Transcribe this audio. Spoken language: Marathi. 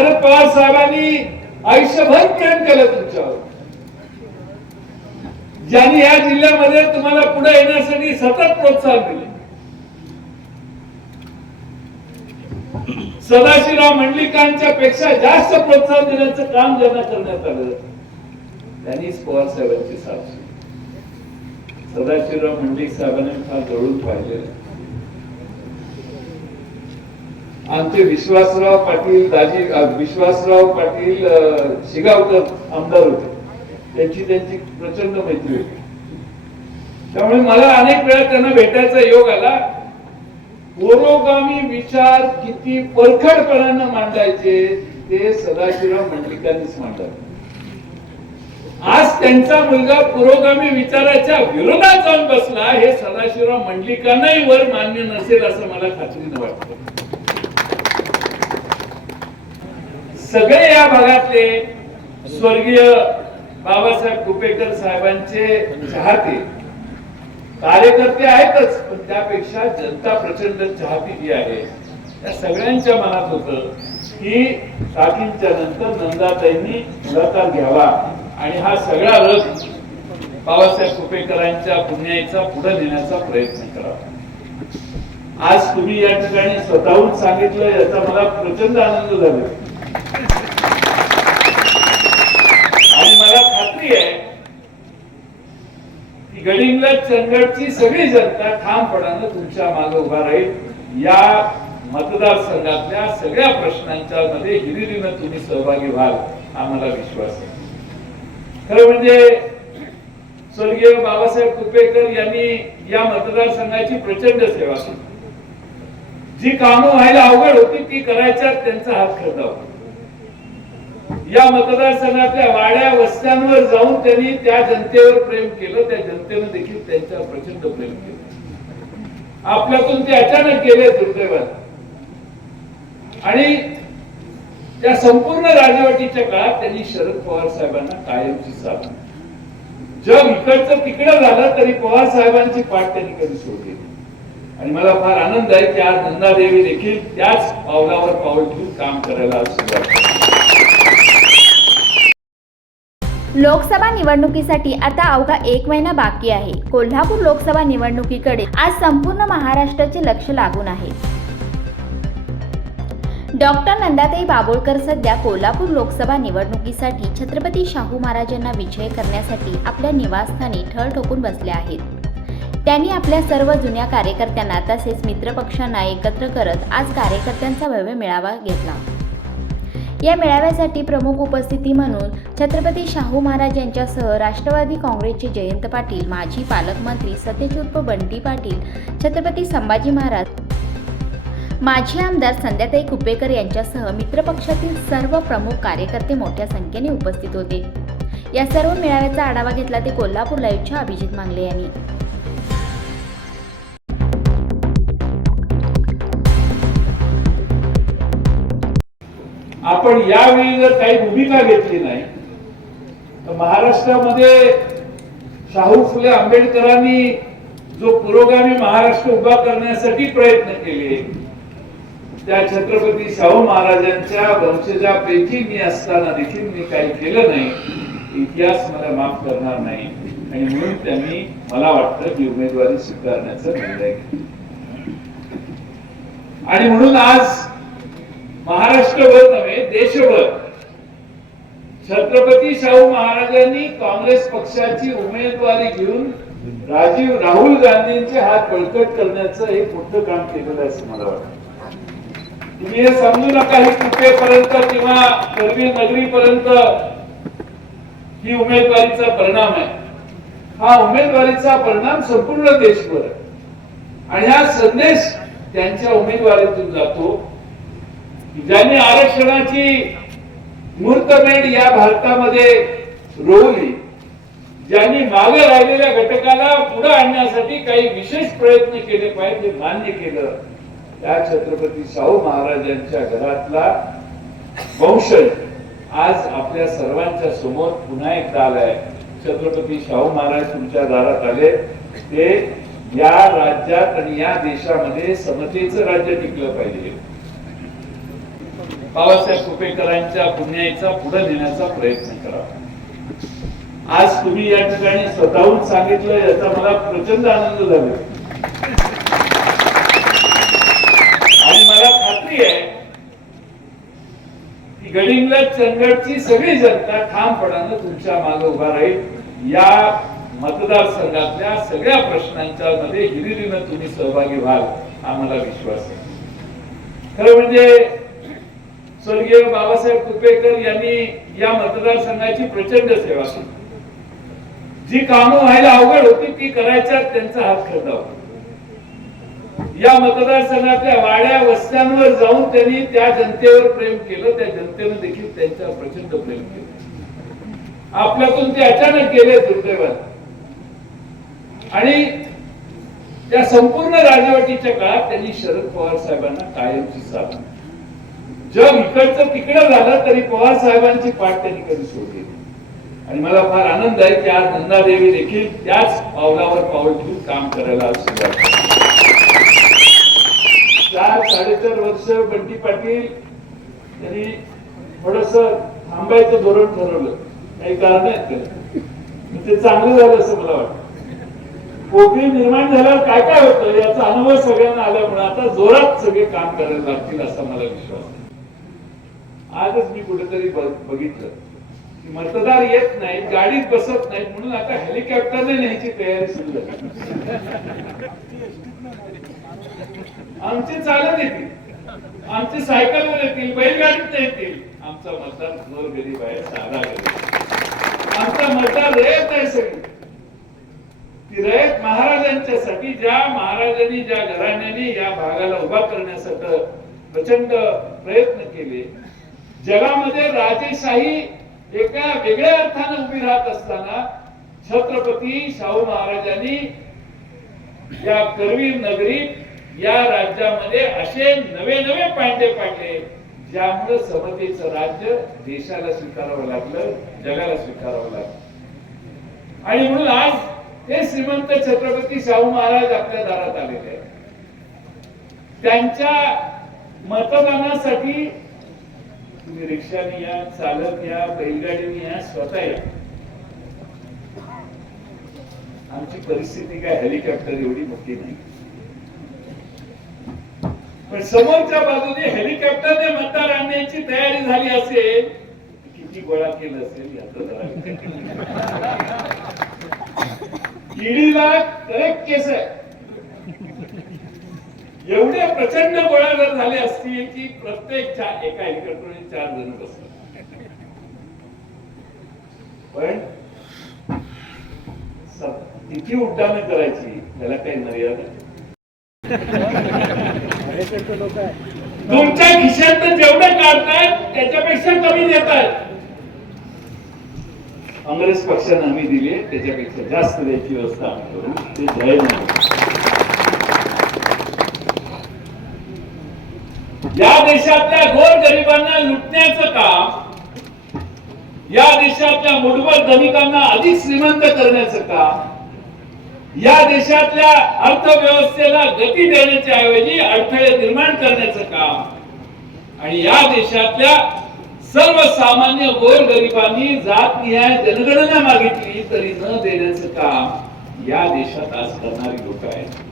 शरद पवार साहेबांनी आयुष्यभर प्रेम केलं तुमच्यावर. ज्यांनी या जिल्ह्यामध्ये तुम्हाला पुढे येण्यासाठी सतत प्रोत्साहन दिले. सदाशिवराव मंडलिकांच्या पेक्षा जास्त प्रोत्साहन देण्याचं काम ज्यांना करण्यात आलं त्यांनीच पवार साहेबांची साथ सदाशिवराव मंडलिक साहेबांनी फार जवळून पाहिलेलं आमचे विश्वासराव पाटील दाजी विश्वासराव पाटील शिगावकर आमदार होते. त्यांची त्यांची प्रचंड मैत्री होती. त्यामुळे मला अनेक वेळा त्यांना भेटायचा योग आला. पुरोगामी विचार किती परखडपणानं मांडायचे ते सदाशिवराव मंडलिकांनीच मांडले. आज त्यांचा मुलगा पुरोगामी विचाराच्या विरोधात जाऊन बसला हे सदाशिवराव मंडलिकांनाही वर मान्य नसेल असं मला खात्रीनं वाटतं. सगळे या भागातले स्वर्गीय बाबासाहेब कुपेकर साहेबांचे चाहते. कार्यकर्ते आहेतच पण त्यापेक्षा जनता प्रचंड चाहती आहे. त्या सगळ्यांच्या मनात होत की काकींच्या नंतर नंदाताईंनी पुढाकार घ्यावा. आणि हा सगळा रथ बाबासाहेब कुपेकरांच्या पुण्याचा पुढे नेण्याचा प्रयत्न करावा आज तुम्ही या ठिकाणी स्वतःहून सांगितलं याचा मला प्रचंड आनंद झाला. आणि मला खात्री आहे की गडिंगलज चंदगडची सगळी जनता ठामपणानं तुमच्या मागे उभा राहील. या मतदारसंघातल्या सगळ्या प्रश्नांच्या मध्ये हिरिरीनं तुम्ही सहभागी व्हाल हा मला विश्वास आहे. खरं म्हणजे स्वर्गीय बाबासाहेब कुपेकर यांनी या मतदारसंघाची प्रचंड सेवा केली. जी कामं व्हायला अवघड होती ती करायच्या त्यांचा हात खरदा होता. या मतदारसंघातल्या वाड्या वस्त्यांवर जाऊन त्यांनी त्या जनतेवर प्रेम केलं. त्या जनतेनं देखील त्यांच्यावर प्रचंड प्रेम केलं. आपल्यातून ते अचानक गेले दुर्दैवात आणि त्या संपूर्ण राजवटीच्या काळात त्यांनी शरद पवार साहेबांना कायमची साथ जग इकडचं तिकडं झालं तरी पवार साहेबांची पाठ त्यांनी कधी सोडली आणि मला फार आनंद आहे की आज नंदा देवी देखील त्याच पावलावर पाऊल ठेवून काम करायला सुरुवात केली. लोकसभा निवडणुकीसाठी आता अवघा एक महिना बाकी आहे. कोल्हापूर लोकसभा निवडणुकीकडे आज संपूर्ण महाराष्ट्राचे लक्ष लागून आहे. डॉक्टर नंदाताई बाबोळकर सध्या कोल्हापूर लोकसभा निवडणुकीसाठी छत्रपती शाहू महाराजांना विजय करण्यासाठी आपल्या निवासस्थानी ठळ ठोकून बसले आहेत. त्यांनी आपल्या सर्व जुन्या कार्यकर्त्यांना तसेच मित्रपक्षांना एकत्र करत आज कार्यकर्त्यांचा भव्य मेळावा घेतला. या मेळाव्यासाठी प्रमुख उपस्थिती म्हणून छत्रपती शाहू महाराज यांच्यासह राष्ट्रवादी काँग्रेसचे जयंत पाटील माजी पालकमंत्री सतेज बंटी पाटील छत्रपती संभाजी महाराज माजी आमदार संध्याताई कुपेकर यांच्यासह मित्रपक्षातील सर्व प्रमुख कार्यकर्ते मोठ्या संख्येने उपस्थित होते. या सर्व मेळाव्याचा आढावा घेतला ते कोल्हापूर लाईव्हच्या अभिजित मांगले यांनी. पण यावेळी जर काही भूमिका घेतली नाही तर महाराष्ट्रामध्ये शाहू फुले आंबेडकरांनी जो पुरोगामी महाराष्ट्र उभा करण्यासाठी प्रयत्न केले त्या छत्रपती शाहू महाराजांच्या वंशजापैकी मी असताना देखील मी काही केलं नाही. इतिहास मला माफ करणार नाही. आणि म्हणून त्यांनी मला वाटतं की उमेदवारी स्वीकारण्याचा निर्णय घेतला. आणि म्हणून आज महाराष्ट्रभर देशभर. छत्रपती शाहू महाराजांनी काँग्रेस पक्षाची उमेदवारी घेऊन राजीव राहुल गांधींचे हात बळकट करण्याचं हे मोठं काम केलेलं आहे असं मला वाटतं. तुम्ही हे समजू नका ही कुठेपर्यंत किंवा करवी नगरीपर्यंत ही उमेदवारीचा परिणाम आहे. हा उमेदवारीचा परिणाम संपूर्ण देशभर आहे. आणि हा संदेश त्यांच्या उमेदवारीतून जातो. ज्यांनी आरक्षणाची मूर्तमेढ या भारतामध्ये रोवली ज्यांनी मागे राहिलेल्या घटकाला पुढे आणण्यासाठी काही विशेष प्रयत्न केले पाहिजे मान्य केलं. त्या छत्रपती शाहू महाराजांच्या घरातला वंशज आज आपल्या सर्वांच्या समोर पुन्हा एकदा आलाय. छत्रपती शाहू महाराज तुमच्या दारात आले. ते या राज्यात आणि या देशामध्ये समतेचं राज्य टिकलं पाहिजे. बाबासाहेब कुपेकरांच्या पुण्याचा पुढे नेण्याचा प्रयत्न करावा आज तुम्ही या ठिकाणी स्वतःहून सांगितलं याचा मला प्रचंड आनंद झाला. आणि मला खात्री आहे की गडिंगलज चंदगडची सगळी जनता ठामपणानं तुमच्या मागे उभा राहील. या मतदारसंघातल्या सगळ्या प्रश्नांच्या मध्ये हिरिरीनं तुम्ही सहभागी व्हाल हा मला विश्वास आहे. खरं म्हणजे स्वर्गीय बाबासाहेब कुपेकर यांनी या मतदारसंघाची प्रचंड सेवा केली. जी कामं व्हायला अवघड होती ती करायच्या त्यांचा हात खरला होता या मतदारसंघातल्या वाड्या वस्त्यांवर जाऊन त्यांनी त्या जनतेवर प्रेम केलं त्या जनतेनं देखील त्यांच्यावर प्रचंड प्रेम केलं. आपल्यातून ते अचानक गेले दुर्दैवात आणि त्या संपूर्ण राजवटीच्या काळात त्यांनी शरद पवार साहेबांना कायमची साथ दिली. जग इकडचं तिकडं झालं तरी पवार साहेबांची पाठ त्यांनी कधी सोडली आणि मला फार आनंद आहे की आज नंदादेवी देखील त्याच पावलावर पाऊल ठेवून काम करायला सुरुवात चार साडेचार वर्ष बंटी पाटील यांनी थोडस थांबायचं धोरण ठरवलं. काही कारण आहेत ते चांगलं झालं असं मला वाटतं. कोकणी निर्माण झाल्यावर काय काय होतं याचा अनुभव सगळ्यांना आल्यामुळे आता जोरात सगळे काम करायला लागतील असा मला विश्वास आहे. आजच मी कुठेतरी बघितलं. की मतदार येत नाही गाडीत बसत नाही म्हणून आता हेलिकॉप्टरने न्यायची तयारी सुरू आमचे चालत येतील. आमचे सायकलवर येतील बैलगाडीत येतील. आमचा मतदार जोर गरीब आहे साधा गरीब आमचा मतदार रयत आहे सगळी. ती रयत महाराजांच्यासाठी ज्या महाराजांनी ज्या घराण्याने या भागाला उभा करण्यासाठी प्रचंड प्रयत्न केले जगामध्ये राजेशाही एका वेगळ्या अर्थाने उभी राहत असताना छत्रपती शाहू महाराजांनी या करवीर नगरीत या राज्यामध्ये असे नवे नवे पांडे पाडले ज्यामुळे समतेचं राज्य देशाला स्वीकारावं लागलं जगाला स्वीकारावं लागलं. आणि म्हणून आज ते श्रीमंत छत्रपती शाहू महाराज आपल्या दारात आलेले आहेत. त्यांच्या मतदानासाठी तुम्ही रिक्षाने या चालत या बैलगाडीने या स्वतः या. आमची परिस्थिती काय हेलिकॉप्टर एवढी मोठी नाही. पण समोरच्या बाजूने हेलिकॉप्टरने मतदार आणण्याची तयारी झाली असेल किती गोळा केलं असेल याचा ईडीला करेक्ट केस आहे. एवढे प्रचंड गोळा जर झाले असतील की प्रत्येक चार एका हेलिकॉप्टरने चार जण बसले पण किती उड्डाण करायची त्याला काही मर्यादा तुमच्या खिशात जेवढं काढतात त्याच्यापेक्षा कमी देतायत. काँग्रेस पक्षाने आम्ही दिली त्याच्यापेक्षा जास्त द्यायची व्यवस्था आम्ही करू. ते जय नाही या देशातल्या गोर गरिबांना लुटण्याचं काम या देशातल्या मुठभर धनिकांना अधिक श्रीमंत करण्याचं काम या देशातल्या अर्थव्यवस्थेला गती देण्याच्या ऐवजी अडथळे निर्माण करण्याचं काम आणि या देशातल्या सर्वसामान्य गोर गरिबांनी जात निहाय जनगणना मागितली तरी न देण्याचं काम या देशात आज करणारी लोक आहेत.